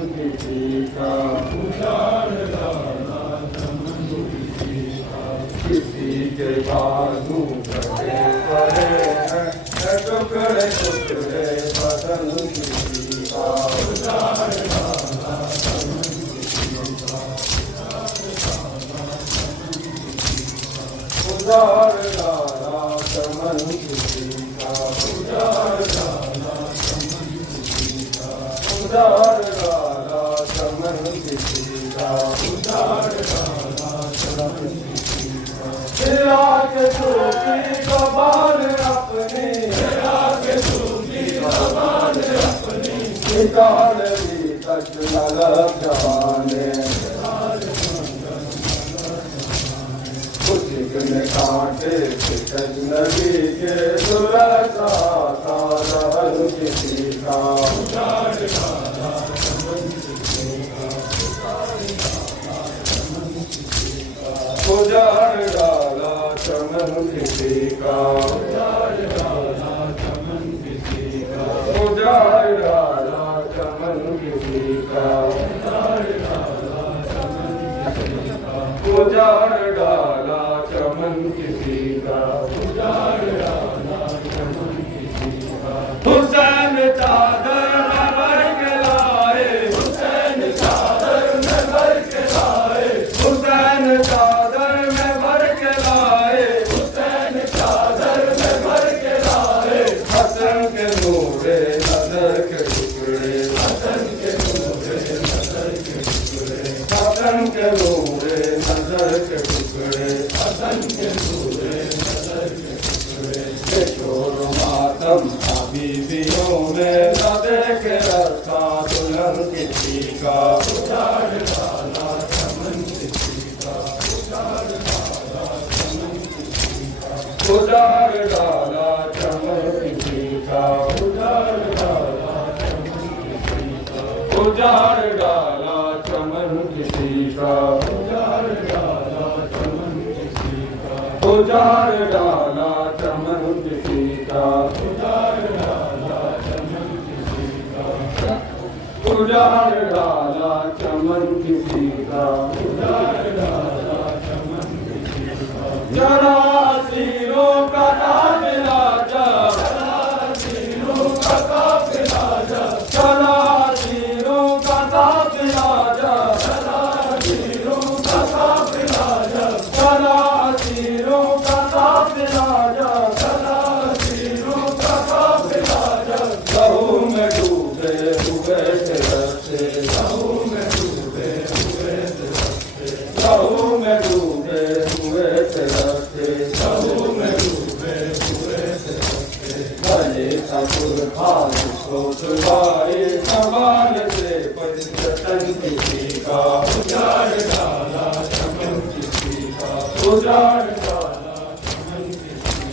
किसी का किसी के बाजू बड़े बड़े हैं, टुकड़े टुकड़े बदन किसी का उजाड़ डाला चमन किसी का उजाड़ डाला चमन किसी का तेरा के सूखी कबाल अपनी निकाल ली तक ललक जवाने कांटे नदी के सुरता का रहल किसी का उजाड़ डाला चमन किसी का उजाड़ डाला चमन किसी का उजाड़ डाला चमन किसी का उजाड़ डाला चमन किसी का हुसैन चादर में भर के लाए हुसैन चादर में भर के लाए हुसैन चादर में भर के लाए हुसैन चादर में भर के लाए हसन के नूरे नजर के टुकड़े हसन के नूरे नजर के टुकड़े हसन के नूरे नजर के टुकड़े हसन के नूरे नजर के टुकड़े शोर मातम बीवियों में न देख रखा दुल्हन किसी का उजाड़ डाला चमन किसी का उजाड़ डाला चमन किसी का उजाड़ डाला चमन किसी का उजाड़ डाला चमन किसी का उजाड़ डाला चमन किसी का उजाड़ डाला चमन किसी का उजाड़ डाला चमन किसी का उजाड़ डाला चमन किसी का उजाड़ डाला चमन किसी का उजाड़ डाला चमन किसी का चरासीरों का काफिला जा चरासीरों का काफिला जा चरासीरों का काफिला जा चरासीरों का काफिला जा चरासीरों का काफिला जा चरासीरों का काफिला जा लहू में डूबे हुए रस्ते लहू में डूबे हुए रस्ते लहू में डूबे हुए रस्ते लहू में डूबे हुए रस्ते भले ससुर खाल सोच भाई सवाल से पंचतन किसी का उजाड़ डाला चमन किसी का उजाड़ डाला चमन किसी का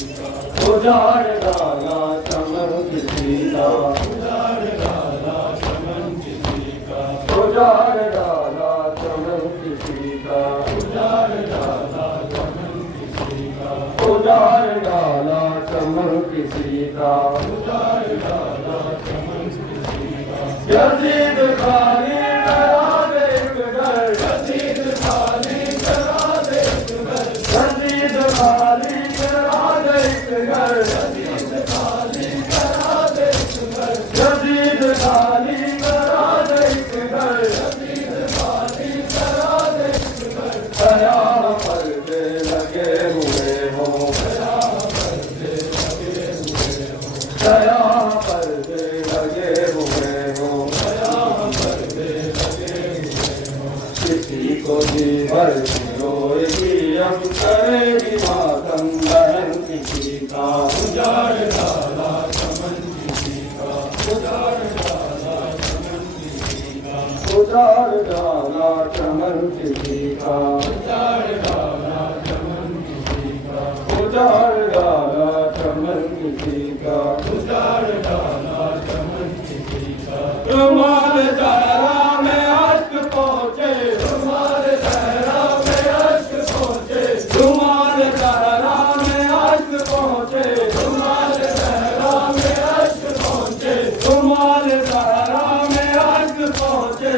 उजाड़ डाला चमन किसी का उजाड़ डाला चमन किसी का उजाड़ डाला चमन किसी का उजाड़ डाला चमन किसी का उजाड़ डाला चमन किसी का उजाड़ डाला चमन किसी का यजीद खाली करा दे एक घर यजीद खाली करा दे एक घर यजीद खाली करा दे एक घर यजीद खाली करा दे एक घर यजीद खाली करा दे एक घर यजीद खाली करा दे एक घर दया पर्दे लगे हुए हो दया पर्दे लगे हुए हो दया पर्दे लगे हुए हो दया पर्दे लगे हुए हो किसी को जी भर रोएगी अब करेगी मातम बहन किसी का उजाड़ डाला चमन किसी का उजाड़ डाला चमन किसी का उजाड़ डाला चमन किसी का उजाड़ डाला चमन किसी का उजाड़ डाला चमन किसी का उजाड़ डाला चमन किसी का रुमाल जहरा में अश्क पहुँचे रुमाल जहरा में अश्क पहुँचे रुमाल जहरा में अश्क पहुँचे रुमाल जहरा में अश्क पहुँचे रुमाल जहरा में अश्क पहुँचे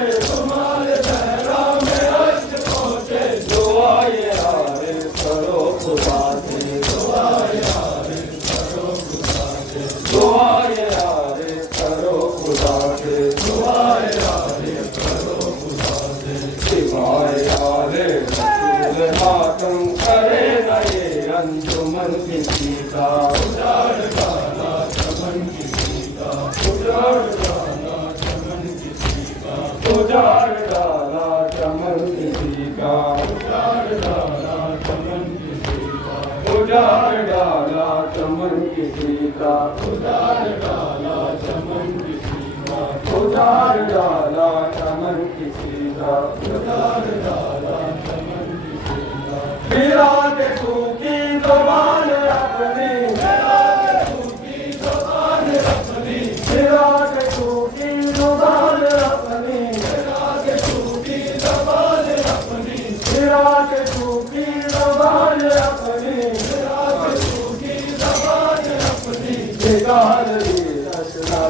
उजाड़ डाला चमन किसी का, उजाड़ डाला चमन किसी का, उजाड़ डाला चमन किसी का, उजाड़ डाला चमन किसी का, उजाड़ डाला चमन किसी का, उजाड़ डाला चमन किसी का। गिरा के सूखी ज़ुबान अपनी, गिरा के सूखी ज़ुबान अपनी, गिरा के सूखी ज़ुबान अपनी, गिरा के सूखी ज़ुबान अपनी, गिरा के सूखी ज़ुबान अपनी, गिरा के सूखी ज़ुबान अपनी। निकाल दी रसना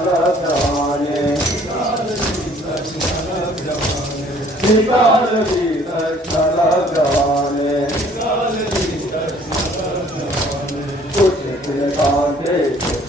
जवाने, निकाल दी रसना जवाने, निकाल दी रसना जवाने, निकाल दी रसना जवाने। कुछ दिल बांधे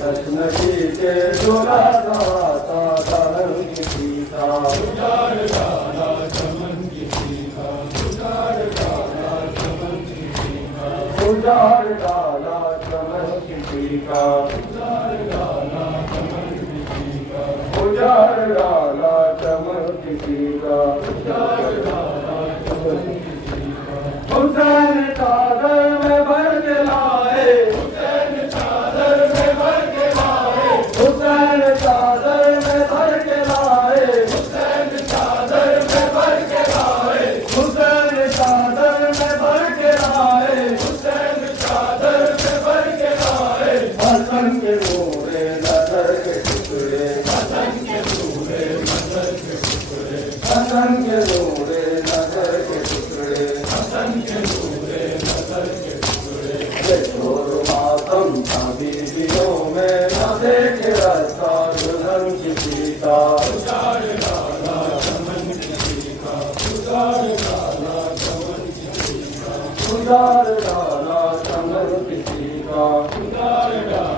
रत्न की के जोड़ा दाता धर्म किसी का, उजाड़ डाला चमन किसी का, उजाड़ डाला चमन किसी का, उजाड़ डाला चमन किसी का, उजाड़ डाला चमन किसी का, उजाड़ डाला चमन किसी का, उजाड़ डाला चमन किसी का। हुसैन चादर में भर के लाए, हुसैन चादर में भर के लाए, हुसैन चादर में भर के लाए, हुसैन चादर में भर के लाए, हुसैन चादर में भर के लाए, हुसैन चादर में भर के लाए। हसन के नूरे नजर के टुकड़े, हसन के नूरे नजर के टुकड़े, हसन के नूरे नजर के टुकड़े, हसन के नूरे नजर के टुकड़े। देखो मातम था बीवियों में न देखे रास्ता दुल्हन किसी का, उजाड़ डाला चमन किसी का, उजाड़ डाला चमन किसी का, उजाड़ डाला चमन किसी का, उजाड़ डाला